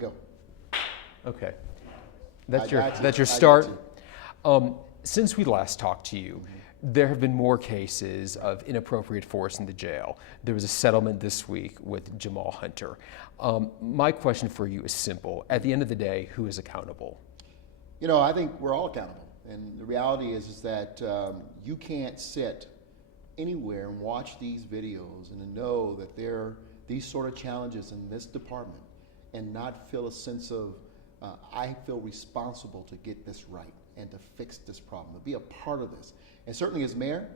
Go. Okay, I got you. that's your I got start. you. Since we last talked to you, there have been more cases of inappropriate force in the jail. There was a settlement this week with Jamal Hunter. My question for you is simple. At the end of the day, who is accountable? You know, I think we're all accountable. And the reality is that you can't sit anywhere and watch these videos and to know that there are these sort of challenges in this department and not feel a sense of, I feel responsible to get this right and to fix this problem, to be a part of this. And certainly as mayor,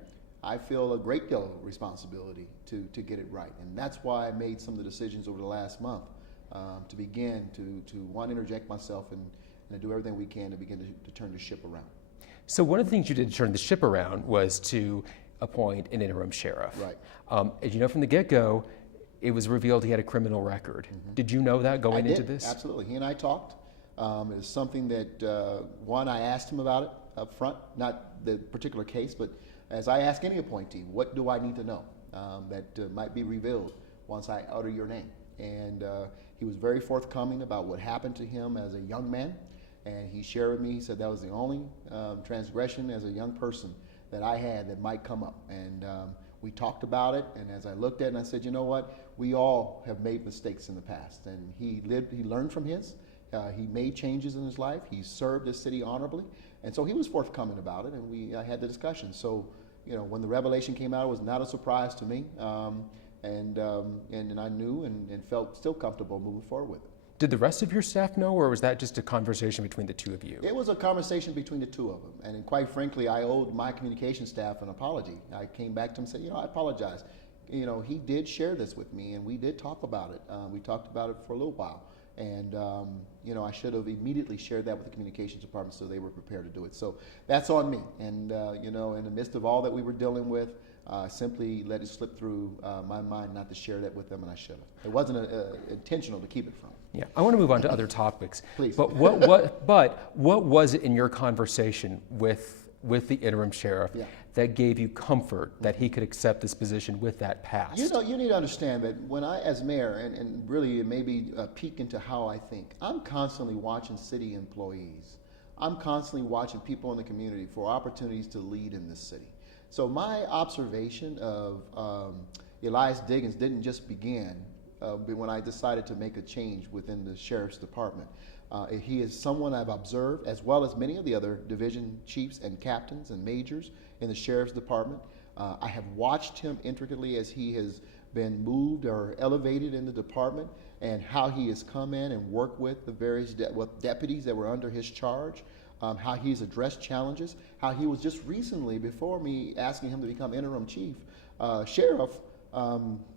I feel a great deal of responsibility to get it right. And that's why I made some of the decisions over the last month to begin to want to interject myself and to do everything we can to begin to turn the ship around. So one of the things you did to turn the ship around was to appoint an interim sheriff. Right. As you know from the get-go, it was revealed he had a criminal record. Did you know that going into this? Absolutely. He and I talked. It was something that, one, I asked him about it up front, not the particular case, but as I ask any appointee, what do I need to know that might be revealed once I utter your name? And he was very forthcoming about what happened to him as a young man. And he shared with me, he said that was the only transgression as a young person that I had that might come up. And we talked about it, and as I looked at it, and I said, you know what? We all have made mistakes in the past, and he learned from his. He made changes in his life. He served his city honorably, and so he was forthcoming about it, and I had the discussion. So, you know, when the revelation came out, it was not a surprise to me, and I knew and felt still comfortable moving forward with it. Did the rest of your staff know, or was that just a conversation between the two of you? It was a conversation between the two of them, and quite frankly, I owed my communication staff an apology. I came back to him and said, you know, I apologize. You know, he did share this with me, and we did talk about it. We talked about it for a little while, and you know, I should have immediately shared that with the communications department so they were prepared to do it. So that's on me, and you know, in the midst of all that we were dealing with, simply let it slip through my mind not to share that with them, and I should have. It wasn't intentional to keep it from. Yeah, I want to move on to other topics. Please. But what was it in your conversation with the interim sheriff that gave you comfort that he could accept this position with that past? You know, you need to understand that when I, as mayor, and really it may be a peek into how I think, I'm constantly watching city employees. I'm constantly watching people in the community for opportunities to lead in this city. So my observation of Elias Diggins didn't just begin when I decided to make a change within the sheriff's department. He is someone I've observed, as well as many of the other division chiefs and captains and majors in the sheriff's department. I have watched him intricately as he has been moved or elevated in the department, and how he has come in and worked with the various deputies that were under his charge, how he's addressed challenges, how he was just recently, before me asking him to become interim chief sheriff,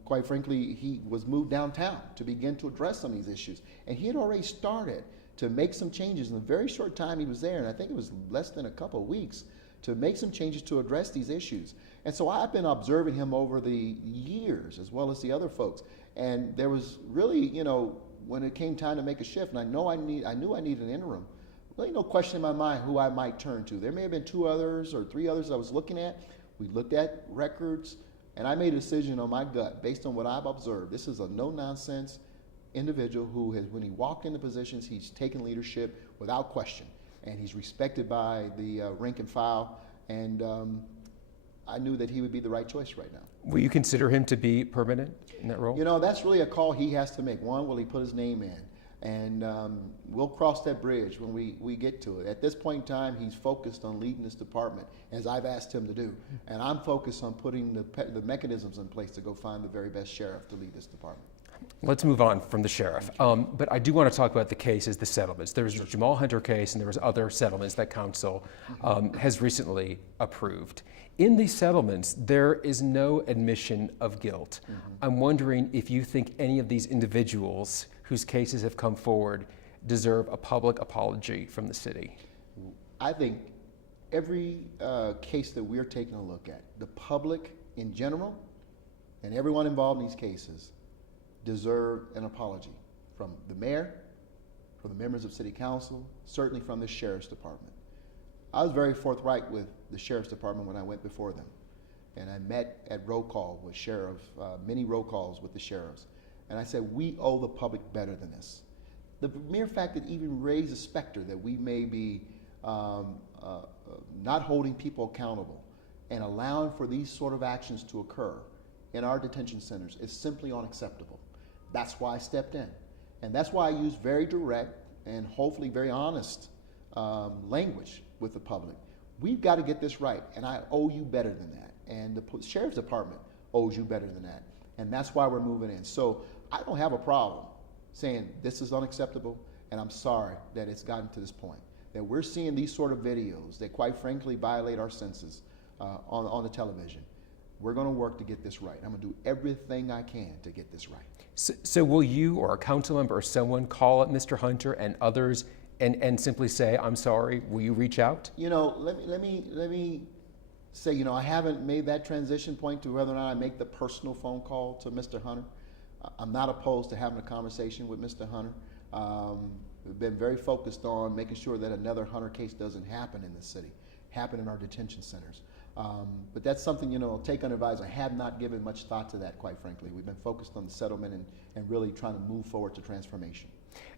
quite frankly, he was moved downtown to begin to address some of these issues. And he had already started to make some changes in the very short time he was there, and I think it was less than a couple of weeks, to make some changes to address these issues. And so I've been observing him over the years, as well as the other folks. And there was really, you know, when it came time to make a shift, and I knew I needed an interim, really no question in my mind who I might turn to. There may have been 2 others or 3 others I was looking at. We looked at records, and I made a decision on my gut based on what I've observed. This is a no-nonsense individual who has, when he walked into positions, he's taken leadership without question, and he's respected by the rank and file, and I knew that he would be the right choice right now. Will you consider him to be permanent in that role? You know, that's really a call he has to make. One, will he put his name in? And we'll cross that bridge when we get to it. At this point in time, he's focused on leading this department, as I've asked him to do. And I'm focused on putting the mechanisms in place to go find the very best sheriff to lead this department. Let's move on from the sheriff. But I do want to talk about the cases, the settlements. There's the Jamal Hunter case, and there was other settlements that council has recently approved. In these settlements, there is no admission of guilt. I'm wondering if you think any of these individuals whose cases have come forward deserve a public apology from the city. I think every case that we're taking a look at, the public in general and everyone involved in these cases deserve an apology from the mayor, from the members of city council, certainly from the sheriff's department. I was very forthright with the sheriff's department when I went before them, and I met at roll call with sheriff, many roll calls with the sheriffs. And I said, we owe the public better than this. the mere fact that even raise a specter that we may be not holding people accountable and allowing for these sort of actions to occur in our detention centers is simply unacceptable. That's why I stepped in. And that's why I use very direct and hopefully very honest language with the public. We've got to get this right, and I owe you better than that. And the Sheriff's Department owes you better than that. And that's why we're moving in. So I don't have a problem saying this is unacceptable, and I'm sorry that it's gotten to this point, that we're seeing these sort of videos that quite frankly violate our senses on the television. We're going to work to get this right. I'm going to do everything I can to get this right. So will you or a council member or someone call up Mr. Hunter and others and simply say, I'm sorry, will you reach out? You know, let me say, you know, I haven't made that transition point to whether or not I make the personal phone call to Mr. Hunter. I'm not opposed to having a conversation with Mr. Hunter. We've been very focused on making sure that another Hunter case doesn't happen in the city, happen in our detention centers. But that's something, you know, take under advisement. I have not given much thought to that, quite frankly. We've been focused on the settlement and really trying to move forward to transformation.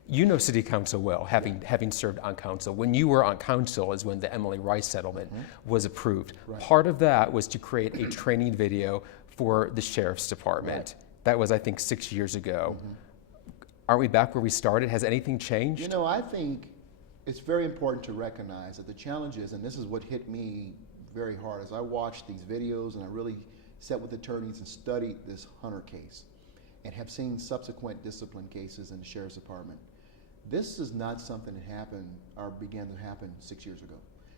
You know City Council well, having served on council. When you were on council is when the Emily Rice settlement was approved. Right. Part of that was to create a training video for the Sheriff's Department. Right. That was, I think, 6 years ago. Aren't we back where we started? Has anything changed? You know, I think it's very important to recognize that the challenge is, and this is what hit me very hard, as I watched these videos and I really sat with attorneys and studied this Hunter case and have seen subsequent discipline cases in the Sheriff's Department. This is not something that happened or began to happen 6 years ago.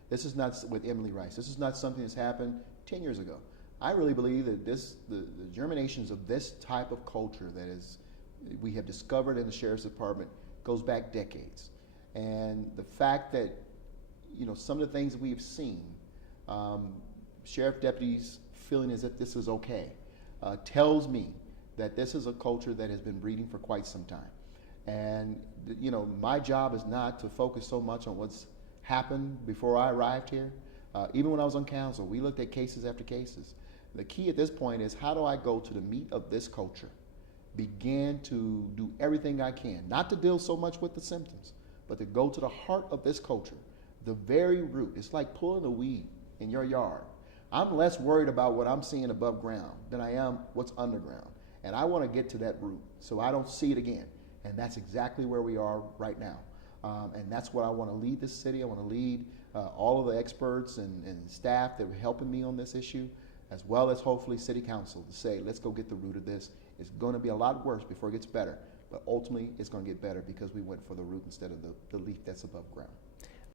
This is not with Emily Rice. This is not something that's happened 10 years ago. I really believe that the germinations of this type of culture that we have discovered in the Sheriff's Department goes back decades. And the fact that, you know, some of the things that we've seen, sheriff deputies feeling as if this is okay, tells me that this is a culture that has been breeding for quite some time. And, you know, my job is not to focus so much on what's happened before I arrived here. Even when I was on council, we looked at cases after cases. The key at this point is, how do I go to the meat of this culture, begin to do everything I can, not to deal so much with the symptoms, but to go to the heart of this culture, the very root. It's like pulling a weed in your yard. I'm less worried about what I'm seeing above ground than I am what's underground. And I want to get to that root so I don't see it again. And that's exactly where we are right now. And that's what I want to lead this city. I want to lead all of the experts and staff that are helping me on this issue, as well as hopefully City Council, to say, let's go get the root of this. It's going to be a lot worse before it gets better, but ultimately it's going to get better because we went for the root instead of the leaf that's above ground.